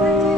Bye.